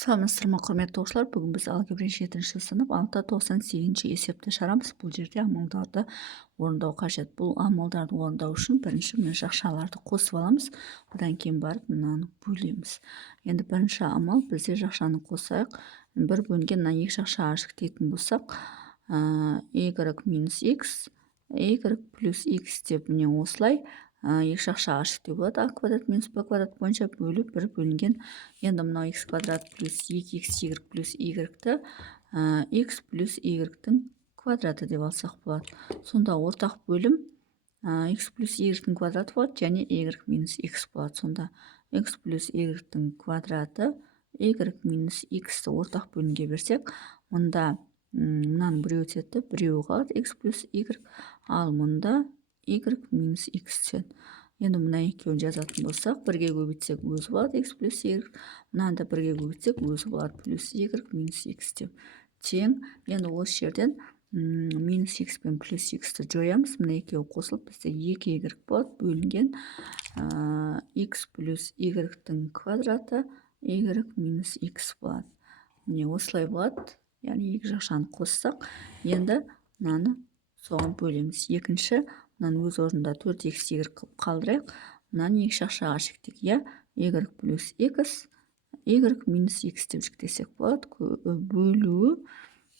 Саламатсыздар ма, құрметті оқушылар. Бүгін біз алгебра 7-ші сынып 698-ші есепті шығарамыз. Бұл жерде амалдарды орындау қажет. Бұл амалдарды орындау үшін бірінші мына жақшаларды қосып аламыз. Одан кейін барып мынаны бөлеміз. Енді бірінші амал, бізде жақшаны қосайық. Бір бөлінген мына екі жақша ашық дейтін болсақ, y минус x, y плюс x деп міне осылай екі жақша ашық деп болады. А квадрат минус b квадрат бойынша бөліп бір бөлінген. Енді мынау x квадрат плюс 2xy плюс y-ті x плюс y-тің квадраты деп алсақ болады. Сонда ортақ бөлім x плюс y-тің квадраты болады, және y минус x болады. Сонда x плюс y-тің квадраты y минус x-ті ортақ бөлімге берсек, мұнда мынаның біреу өтеді, біреу қалады x плюс y, ал мұнда y минус x түседі. Енді мұна екеуін жазатын болсақ, бірге көбейтсек өзі болады x плюс y, мұнда бірге көбейтсек өзі болады плюс y минус x деп. Тең, енді осы жерден минус x пен плюс x-ті жоямыз. Мұна екеуі қосылып, бізде 2y болады, бөлінген x плюс y-тің квадраты y минус x болады. Міне осылай болады. Яғни екі жақшаны қоссақ, енді мынаны соған бөлеміз. Екінші, мынаны өз орнында 4xy қылып қалдырайық. Мынаны екі жақшаға шектік, y плюс x, y минус x деп жүктесек болады. Бөлу,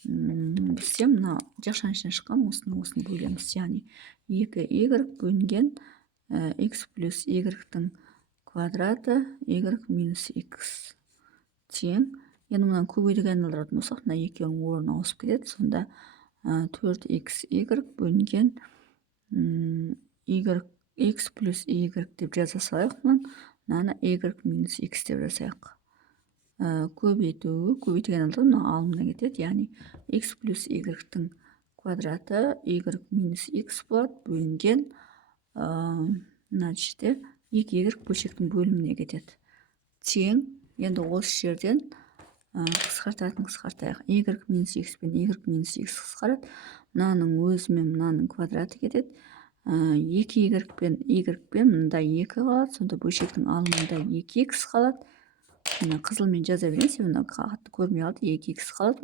бізде мына жақшаның ішінен шыққан осыны бөлеміз. Яғни 2y бөлінген x плюс y-тің квадраты y минус x тең. Енді мұнан көбейтуге айналдыратын болсақ, мына екеуінің орны ауысып кетеді. Сонда 4xy бөлінген x плюс y деп жаза салайық. Мынаны y минус x деп жазайық. Көбейтуге айналдырып, мына алымына кетеді. Яғни x плюс y-тің квадраты y минус x болады, бөлінген мына жерде 2y бөлшектің бөліміне кетеді. Тең, енді осы жерден қысқартайық. y минус x пен y минус x қысқарады. Мынаның өзімен мынаның квадраты кетеді. 2y пен y пен мында 2 қалады. Сонда бөлшектің алымында 2x қалады. Мына қызылмен жаза береміз. Мына қатты көрмей қалды. 2x қалады.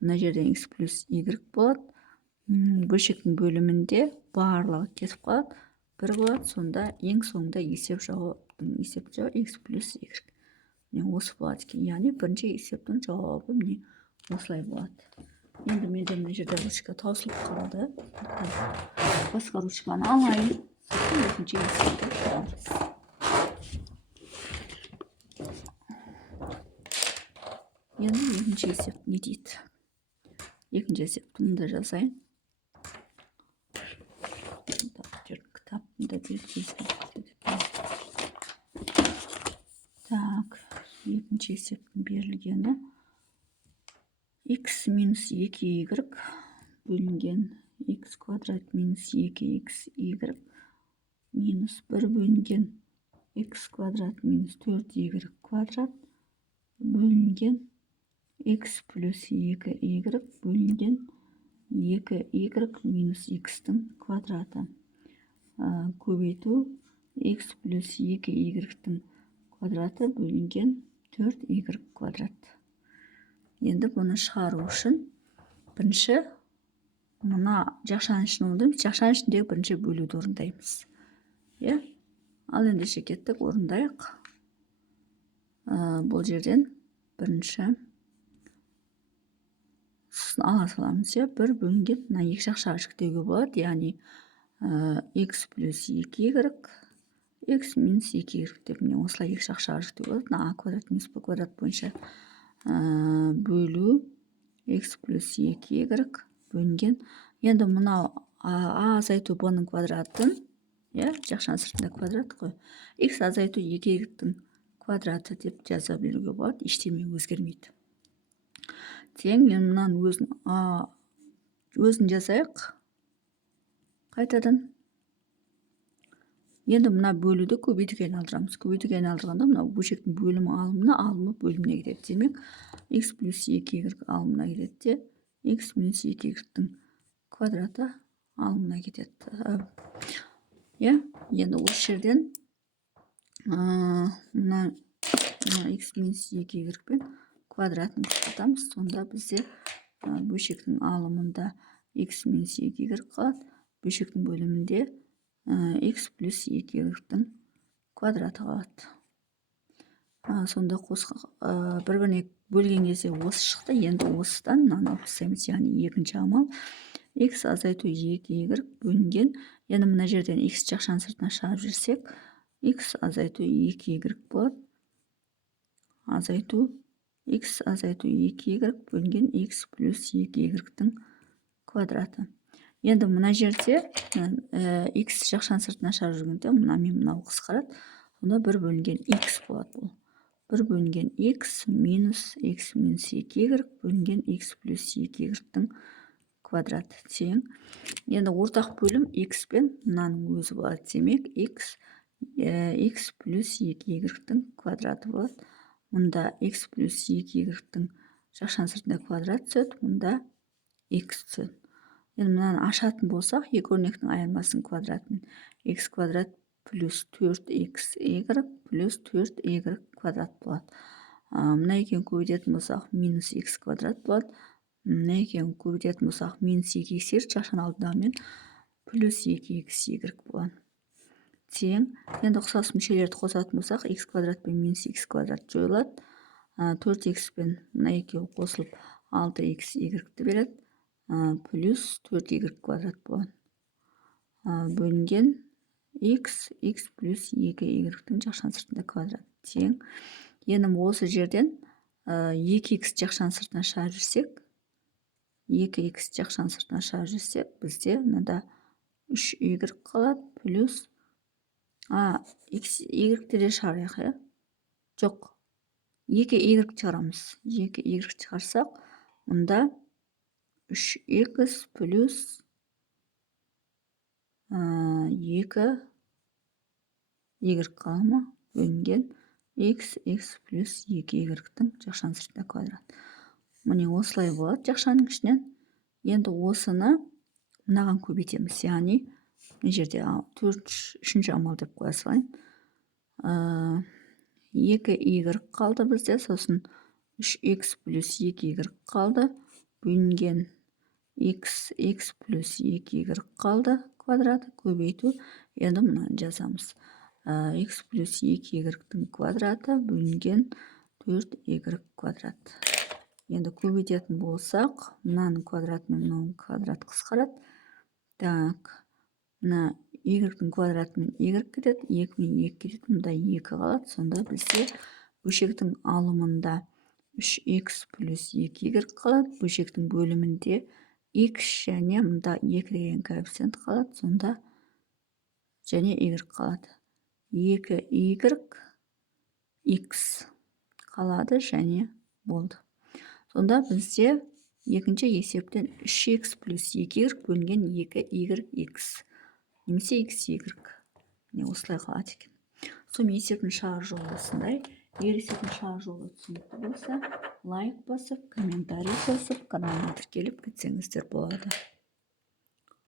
Мына жерден x плюс y болады. Бөлшектің бөлімінде барлығы кетіп қалады. 1 болады. Сонда ең соңында есеп жауабының x плюс y. Осы болады екен. Яғни бірінші есептің жауабы міне осылай болады. Енді менде мына жерде ручка таусылып қалды. Басқа ручканы алайын. Екінші есепті шығарамыз. Енді екінші есеп не дейді? Екінші есепті мұнда жазайын. Кітапында так, екінші есептің берілгені x минус 2y бөлінген x квадрат минус 2xy минус 1 бөлінген x квадрат минус 4y квадрат бөлінген x плюс 2y бөлінген 2y минус x-тің квадраты. Көбейту x плюс 2y-тің квадраты бөлінген 4y квадрат. Енді бұны шығару үшін бірінші мына жақшаның ішін орындаймыз. Жақшаның ішіндегі бірінші бөлуді орындаймыз. Ал енді кеттік, орындайық. Бұл жерден бірінші ала саламыз. Бір бөлінген мына екі жақшаға жіктеуге болады. Яғни x плюс 2y x минус 2y деп міне осылай екі жақшаға жіктеуге болады. А квадрат минус b квадрат бойынша бөлу x плюс 2y бөлінген. Енді мынау а азайту b-ның квадратын, жақшаның сыртында квадрат қой. X азайту 2y-тің квадраты деп жаза беруге болады. Ештеме өзгермейді. Тең, енді мынаның өзін жазайық. Қайтадан. Енді мына бөлуді көбейтуге айналдырамыз. Көбейтуге айналдырғанда мына бөлшектің бөлімі алымына, алымы бөліміне кетеді. Демек, x плюс 2y алымына кетеді. X минус 2y-тің квадраты алымына кетеді. Енді осы жерден мына x минус 2y пен квадратын қысқартамыз. Сонда бізде бөлшектің алымында x минус 2y қалады. Бөлшектің бөлімінде x плюс 2y квадраты қалады. Сонда бір-біріне бөлген кезде осы шықты. Енді осыдан мынаны алып тастаймыз. Яғни екінші амал x азайту 2y бөлінген. Енді мына жерден x жақшаның сыртына шығарып жүрсек, x азайту 2y болады. X азайту 2y бөлінген x плюс 2y квадраты. Енді мына жерде x жақшаның сыртына шығарып жүргенде мына мен мынау қысқарады. Сонда 1 бөлінген x болады бұл. 1 бөлінген x минус 2y бөлінген x плюс 2y квадраты тең. Енді ортақ бөлім x пен мынаның өзі болады. Демек x плюс 2y квадраты болады. Мұнда x плюс 2y жақшаның сыртында квадрат түседі, мұнда x түседі. Енді мынаны ашатын болсақ, екі өрнектің айырмасының квадратымен x квадрат плюс 4xy плюс 4y квадрат болады. Мына екеуін көбейтетін болсақ, минус x квадрат болады. Мына екеуін көбейтетін болсақ, минус 2x жақшаның алдындағы плюс 2xy болады. Тең. Енді ұқсас мүшелерді қосатын болсақ, x квадрат пен минус x квадрат жойылады. 4x пен мына екеуі қосылып 6xy береді. Плюс 4y квадрат болады. Бөлінген x плюс 2y жақшаның сыртында квадрат тең. Енді осы жерден 2x жақшаның сыртына шығарып жүрсек, бізде мынада 3y қалады, плюс y-ті де шығарайық, жоқ, 2y шығарамыз. 2y шығарсақ, мұнда 3x плюс 2y қала ма? Бөлінген x плюс 2y жақшаның сыртында квадрат. Міне осылай болады жақшаның ішінен. Енді осыны мынаған көбейтеміз. Яғни мына жерде үшінші амал деп қоя салайын. 2y қалды бізде, сосын 3x плюс 2y қалды. Бөлінген x плюс 2y қалды квадраты, көбейту. Енді мынаны жазамыз. X плюс 2y квадраты бөлінген 4y квадрат. Енді көбейтетін болсақ, мынаның квадраты мен мынаның квадраты қысқарады. Так, мына y-дің квадраты мен y кетеді, 2 мен 2 кетеді, мұнда 2 қалады. Сонда бізде бөлшектің алымында 3x плюс 2y қалады. Бөлшектің бөлімінде x және мұнда 2 деген коэффициент қалады. Сонда және y қалады. 2y x қалады және болды. Сонда бізде екінші есептен 3x плюс 2y бөлінген 2yx немесе xy. Осылай қалады екен. Сонымен есептің шығар жолы осындай. Егер есептің шығар жолы түсінікті болса, лайк басып, комментарий жазып, каналыма тіркеліп кетсеңіздер болады.